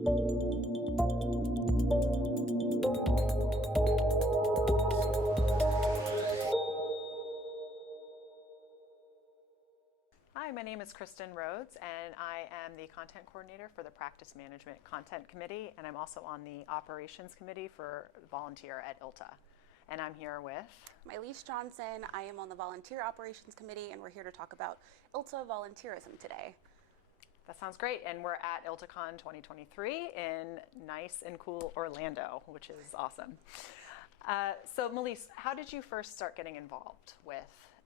Hi, my name is Kristin Rhodes, and I am the content coordinator for the Practice Management Content Committee, and I'm also on the Operations Committee for Volunteer at ILTA. And I'm here with Malise Jonhson. I am on the Volunteer Operations Committee, and we're here to talk about ILTA Volunteerism today. That sounds great, and we're at ILTACON 2023 in nice and cool Orlando, which is awesome. So Malise, how did you first start getting involved with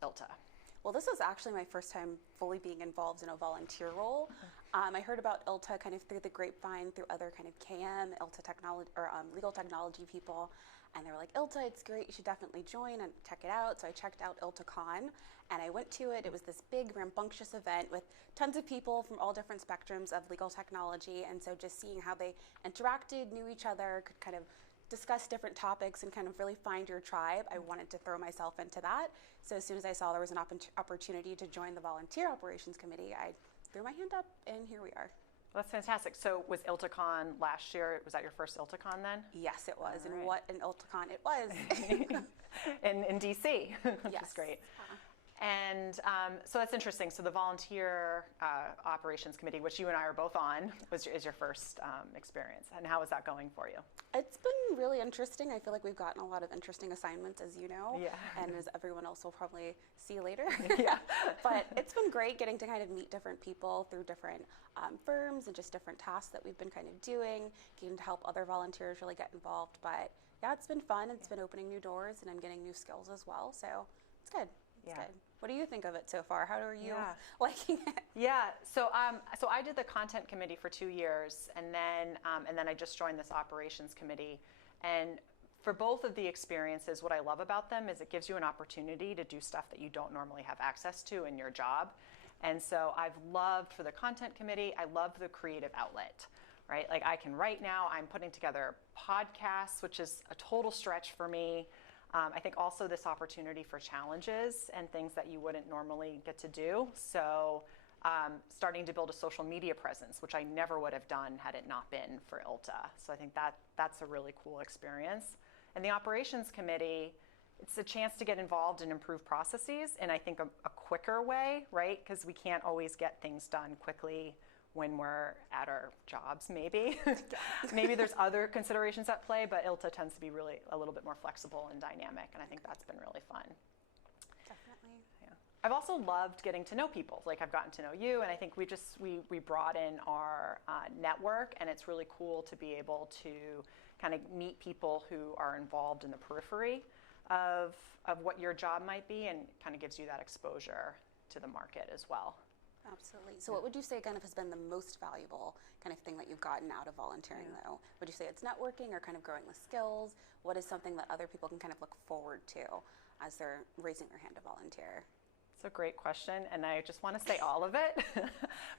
ILTA? Well, this was actually my first time fully being involved in a volunteer role. I heard about ILTA kind of through the grapevine, through other kind of KM, ILTA technology, or legal technology people, and they were like, ILTA, it's great, you should definitely join and check it out. So I checked out ILTACON, and I went to it. It was this big, rambunctious event with tons of people from all different spectrums of legal technology, and so just seeing how they interacted, knew each other, could kind of discuss different topics and kind of really find your tribe. I wanted to throw myself into that. So as soon as I saw there was an opportunity to join the Volunteer Operations Committee, I threw my hand up, and here we are. Well, that's fantastic. So was ILTACON last year? Was that your first ILTACON then? Yes, it was. All right. And what an ILTACON it was. in DC, which Yes. is great. And so that's interesting. So the Volunteer Operations Committee, which you and I are both on, is your first experience. And how is that going for you? It's been really interesting. I feel like we've gotten a lot of interesting assignments, as you know, Yeah. and as everyone else will probably see later. Yeah. But it's been great getting to kind of meet different people through different firms and just different tasks that we've been kind of doing, getting to help other volunteers really get involved. But yeah, it's been fun. It's been opening new doors, and I'm getting new skills as well. So it's good. It's good. What do you think of it so far? How are you liking it? Yeah, so I did the content committee for 2 years, and then I just joined this operations committee. And for both of the experiences, what I love about them is it gives you an opportunity to do stuff that you don't normally have access to in your job. And so I've loved, for the content committee, I love the creative outlet, right? Like I can write now, I'm putting together podcasts, which is a total stretch for me. I think also this opportunity for challenges and things that you wouldn't normally get to do. So starting to build a social media presence, which I never would have done had it not been for ILTA. So I think that's a really cool experience. And the operations committee, it's a chance to get involved and improve processes in, I think, a quicker way, right? Because we can't always get things done quickly when we're at our jobs, maybe. Maybe there's other considerations at play, but ILTA tends to be really a little bit more flexible and dynamic, and I think that's been really fun. Definitely. Yeah. I've also loved getting to know people. Like I've gotten to know you, and I think we brought in our network, and it's really cool to be able to kind of meet people who are involved in the periphery of what your job might be, and kind of gives you that exposure to the market as well. Absolutely. So what would you say kind of has been the most valuable kind of thing that you've gotten out of volunteering though? Would you say it's networking or kind of growing the skills? What is something that other people can kind of look forward to as they're raising their hand to volunteer? It's a great question, and I just want to say all of it.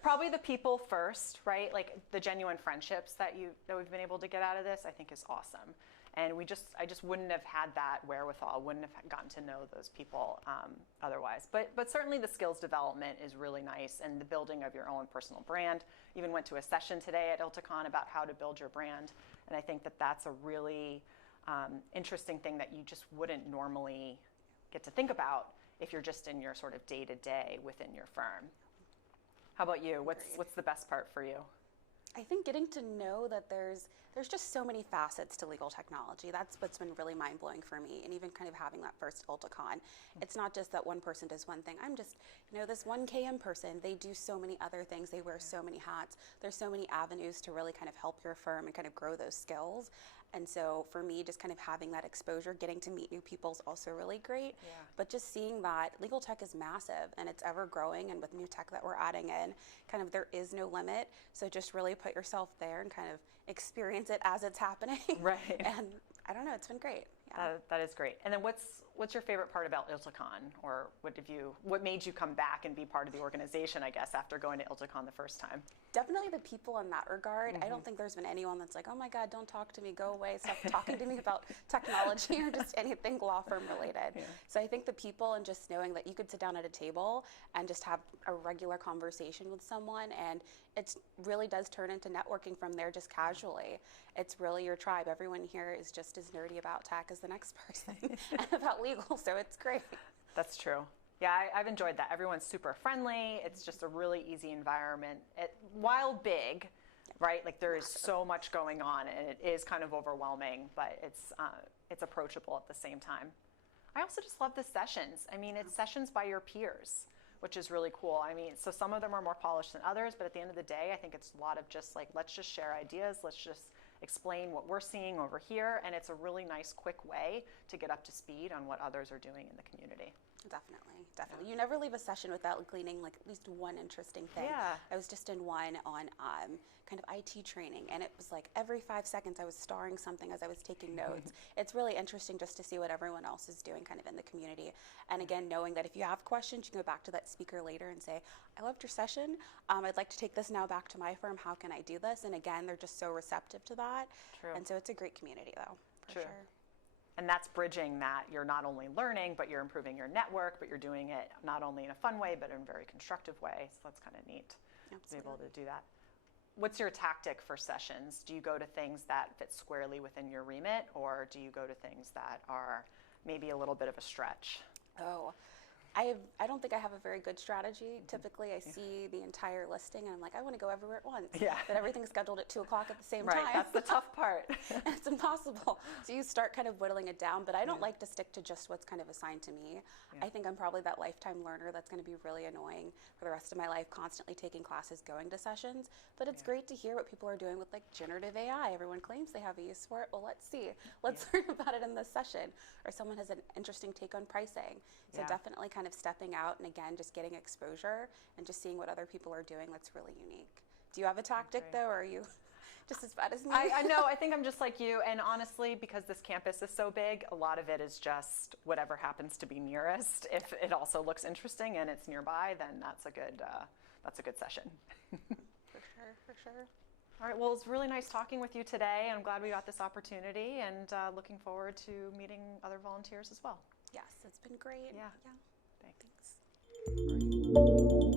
Probably the people first, right? Like the genuine friendships that we've been able to get out of this, I think is awesome. And I just wouldn't have had that wherewithal, wouldn't have gotten to know those people otherwise. But certainly the skills development is really nice, and the building of your own personal brand. Even went to a session today at ILTACON about how to build your brand, and I think that that's a really interesting thing that you just wouldn't normally get to think about if you're just in your sort of day-to-day within your firm. How about you? What's the best part for you? I think getting to know that there's just so many facets to legal technology. That's what's been really mind-blowing for me. And even kind of having that first ILTACON, it's not just that one person does one thing. I'm just, this one KM person, they do so many other things. They wear so many hats. There's so many avenues to really kind of help your firm and kind of grow those skills. And so for me, just kind of having that exposure, getting to meet new people is also really great. Yeah. But just seeing that legal tech is massive and it's ever growing, and with new tech that we're adding in, kind of there is no limit. So just really put yourself there and kind of experience it as it's happening. Right. And I don't know, it's been great. That is great. And then what's your favorite part about ILTACON, or what made you come back and be part of the organization, I guess, after going to ILTACON the first time? Definitely the people in that regard. I don't think there's been anyone that's like, oh my God, don't talk to me, go away, stop talking to me about technology or just anything law firm related. Yeah. So I think the people, and just knowing that you could sit down at a table and just have a regular conversation with someone, and it really does turn into networking from there just casually. It's really your tribe. Everyone here is just as nerdy about tech as the next person and about legal, so it's great. That's true. Yeah, I've enjoyed that. Everyone's super friendly. It's just a really easy environment. While big, right? Like there is so much going on, and it is kind of overwhelming, but it's approachable at the same time. I also just love the sessions. I mean, it's sessions by your peers, which is really cool. I mean, so some of them are more polished than others, but at the end of the day, I think it's a lot of just like, let's just share ideas. Let's just explain what we're seeing over here. And it's a really nice, quick way to get up to speed on what others are doing in the community. Definitely, definitely. You never leave a session without gleaning like at least one interesting thing. Yeah. I was just in one on kind of IT training, and it was like every 5 seconds I was starring something as I was taking notes. It's really interesting just to see what everyone else is doing kind of in the community. And again, knowing that if you have questions, you can go back to that speaker later and say, I loved your session. I'd like to take this now back to my firm. How can I do this? And again, they're just so receptive to that. True. And so it's a great community though, for sure. And that's bridging that you're not only learning, but you're improving your network, but you're doing it not only in a fun way, but in a very constructive way. So that's kind of neat to be able to do that. What's your tactic for sessions? Do you go to things that fit squarely within your remit, or do you go to things that are maybe a little bit of a stretch? Oh, I don't think I have a very good strategy. Typically, I see the entire listing and I'm like, I want to go everywhere at once. Yeah. But everything's scheduled at 2 o'clock at the same Right, time. that's the tough part. It's impossible. So you start kind of whittling it down, but I don't like to stick to just what's kind of assigned to me. I think I'm probably that lifetime learner that's going to be really annoying for the rest of my life, constantly taking classes, going to sessions. But it's great to hear what people are doing with like generative AI. Everyone claims they have a use for it. Well, let's see. Let's learn about it in this session. Or someone has an interesting take on pricing. So definitely kind of stepping out and again, just getting exposure and just seeing what other people are doing that's really unique. Do you have a tactic though, or are you just as bad as me? I know, I think I'm just like you, and honestly, because this campus is so big, a lot of it is just whatever happens to be nearest. If it also looks interesting and it's nearby, then that's a good session. For sure. All right, well, it's really nice talking with you today. I'm glad we got this opportunity, and looking forward to meeting other volunteers as well. Yes, it's been great. Yeah. Thanks. Thanks.